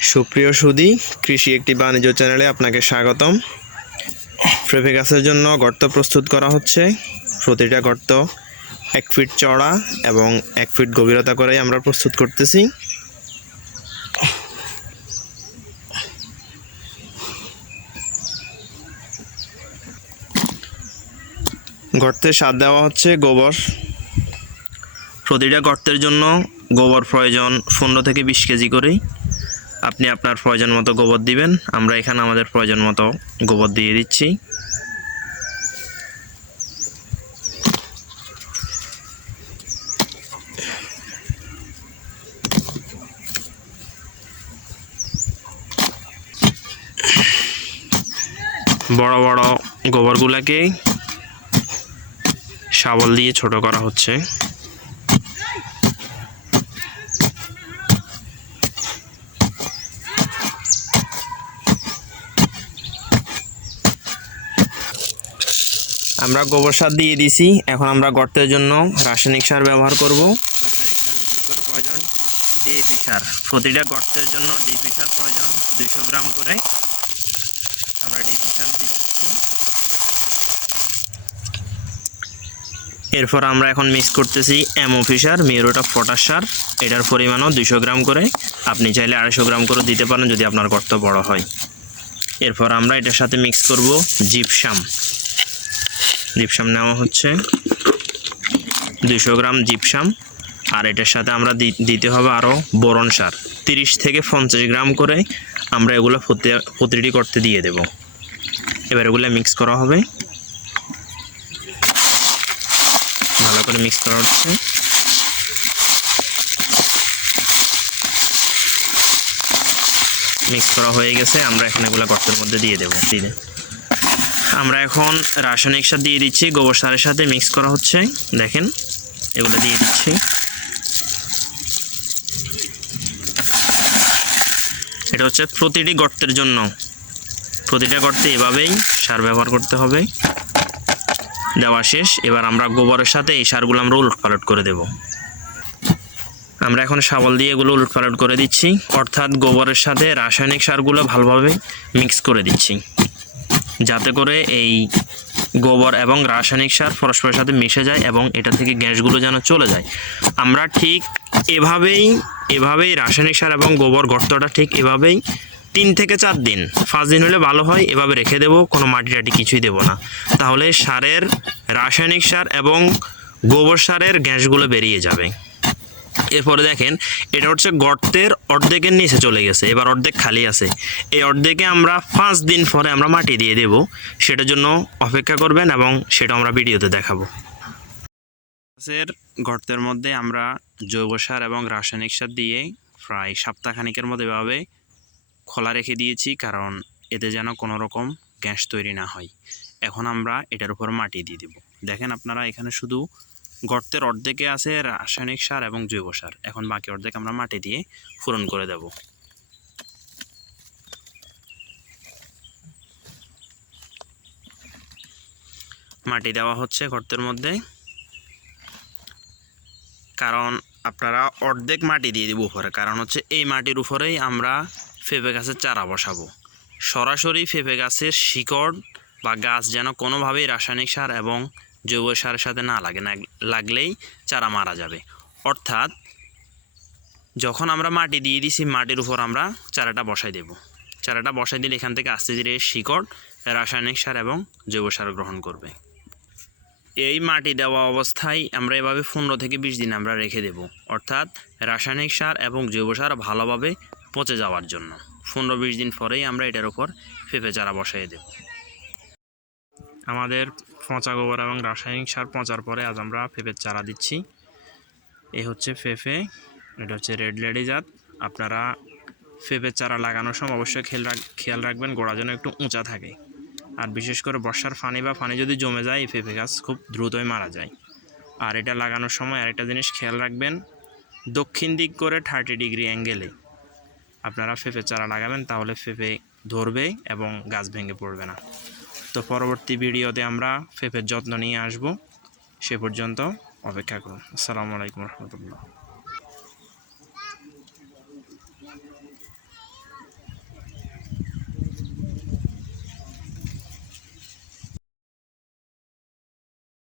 সুপ্রিয় সুধী, কৃষি একটি বাণিজ্য চ্যানেলে আপনাকে স্বাগতম। পেঁপে গাছের জন্য গর্ত প্রস্তুত করা হচ্ছে। প্রতিটা গর্ত 1 ফিট চওড়া এবং 1 ফিট গভীরতা করে আমরা প্রস্তুত করতেছি। গর্তে সার দেওয়া হচ্ছে গোবর। প্রতিটা গর্তের জন্য গোবর প্রয়োজন 15 থেকে 20 কেজি করে। আপনি আপনার প্রয়োজন মতো গোবর দিবেন। আমরা এখানে আমাদের প্রয়োজন মতো গোবর দিয়ে দিচ্ছি। বড় বড় গোবরগুলোকে শাবল দিয়ে ছোট করা হচ্ছে। আমরা গোবর সার দিয়ে দিছি। এখন আমরা গর্তের জন্য রাসায়নিক সার ব্যবহার করব। রাসায়নিক সার বিশেষ করে প্রয়োজন ডিএপি সার। প্রতিটা গর্তের জন্য ডিএপি সার প্রয়োজন 200 গ্রাম করে। আমরা ডিএপি সার দিচ্ছি। এরপর আমরা এখন মিক্স করতেছি এমওপি সার, মিউরেট অফ পটাশ সার। এটার পরিমাণও 200 গ্রাম করে। আপনি চাইলে 250 গ্রাম করে দিতে পারেন যদি আপনার গর্ত বড় হয়। এরপর আমরা এটার সাথে মিক্স করব জিপসাম। জিপসাম নেওয়া হচ্ছে 200 গ্রাম জিপসাম। আর এটার সাথে আমরা দিতে হবে আরও বোরন সার 30 থেকে 50 গ্রাম করে। আমরা এগুলো প্রতিটি গর্তে দিয়ে দেব। এবার এগুলো মিক্স করা হবে। ভালো করে মিক্স করা হচ্ছে। মিক্স করা হয়ে গেছে। আমরা এখন এগুলো গর্তের মধ্যে দিয়ে দেব। আমরা এখন রাসায়নিক সার দিয়ে দিচ্ছি। গোবর সারের সাথে মিক্স করা হচ্ছে। দেখেন, এগুলো দিয়ে দিচ্ছি। এটা হচ্ছে প্রতিটি গর্তের জন্য। প্রতিটা গর্তে এভাবেই সার ব্যবহার করতে হবে। দেওয়া শেষ। এবার আমরা গোবরের সাথে এই সারগুলো আমরা উলটপালট করে দেব। আমরা এখন শাবল দিয়ে এগুলো উলটপালট করে দিচ্ছি, অর্থাৎ গোবরের সাথে রাসায়নিক সারগুলো ভালোভাবে মিক্স করে দিচ্ছি, যাতে করে এই গোবর এবং রাসায়নিক সার পরস্পরের সাথে মিশে যায় এবং এটা থেকে গ্যাসগুলো যেন চলে যায়। আমরা ঠিক এভাবেই রাসায়নিক সার এবং গোবর গর্তটা ঠিক এভাবেই 3 থেকে 4 দিন, 5 দিন হলে ভালো হয়, এভাবে রেখে দেব। কোনো মাটি টাটি কিছুই দেব না, তাহলে সারের রাসায়নিক সার এবং গোবর সারের গ্যাসগুলো বেরিয়ে যাবে। এরপরে দেখেন, এটা হচ্ছে গর্তের অর্ধেকের নিচে চলে গেছে, এবার অর্ধেক খালি আছে। এই অর্ধেকে আমরা 5 দিন পরে আমরা মাটি দিয়ে দেব। সেটার জন্য অপেক্ষা করবেন এবং সেটা আমরা ভিডিওতে দেখাবো। গাছের গর্তের মধ্যে আমরা জৈব সার এবং রাসায়নিক সার দিয়ে প্রায় সপ্তাহখানিকের মধ্যে এভাবে খোলা রেখে দিয়েছি, কারণ এতে যেন কোনো রকম গ্যাস তৈরি না হয়। এখন আমরা এটার উপর মাটি দিয়ে দেব। দেখেন আপনারা, এখানে শুধু গর্তের অর্ধেকে আছে রাসায়নিক সার এবং জৈব সার। এখন বাকি অর্ধেক আমরা মাটি দিয়ে পূরণ করে দেব। মাটি দেওয়া হচ্ছে গর্তের মধ্যে, কারণ আপনারা অর্ধেক মাটি দিয়ে দেব উপরে, কারণ হচ্ছে এই মাটির উপরেই আমরা পেঁপে গাছের চারা বসাবো। সরাসরি পেঁপে গাছের শিকড় বা গাছ যেন কোনোভাবেই রাসায়নিক সার এবং জৈব সারের সাথে না লাগলেই চারা মারা যাবে। অর্থাৎ যখন আমরা মাটি দিয়ে দিছি, মাটির উপর আমরা চারাটা বসাই দেব। চারাটা বসাই দিলে এখান থেকে আস্তে ধীরে শিকড় রাসায়নিক সার এবং জৈব সার গ্রহণ করবে। এই মাটি দেওয়া অবস্থায় আমরা এভাবে 15 থেকে 20 দিন আমরা রেখে দেব, অর্থাৎ রাসায়নিক সার এবং জৈব সার ভালোভাবে পচে যাওয়ার জন্য। 15-20 দিন পরেই আমরা এটার উপর পেঁপে চারা বসাই দেব। আমাদের পচা গোবর এবং রাসায়নিক সার পচার পরে আজ আমরা পেঁপের চারা দিচ্ছি। এই হচ্ছে পেঁপে, এটা হচ্ছে রেড লেডি জাত। আপনারা পেঁপের চারা লাগানোর সময় অবশ্যই খেয়াল রাখবেন গোড়া যেন একটু উঁচা থাকে। আর বিশেষ করে বর্ষার পানি যদি জমে যায়, এই পেঁপে গাছ খুব দ্রুতই মারা যায়। আর এটা লাগানোর সময় আরেকটা জিনিস খেয়াল রাখবেন, দক্ষিণ দিক করে 30 ডিগ্রি অ্যাঙ্গেলে আপনারা পেঁপে চারা লাগাবেন, তাহলে পেঁপে ধরবে এবং গাছ ভেঙে পড়বে না। তো পরবর্তী ভিডিওতে আমরা পেঁপের যত্ন নিয়ে আসব। সে পর্যন্ত অপেক্ষা করুন। আসসালামু আলাইকুম রহমতুল্লাহ।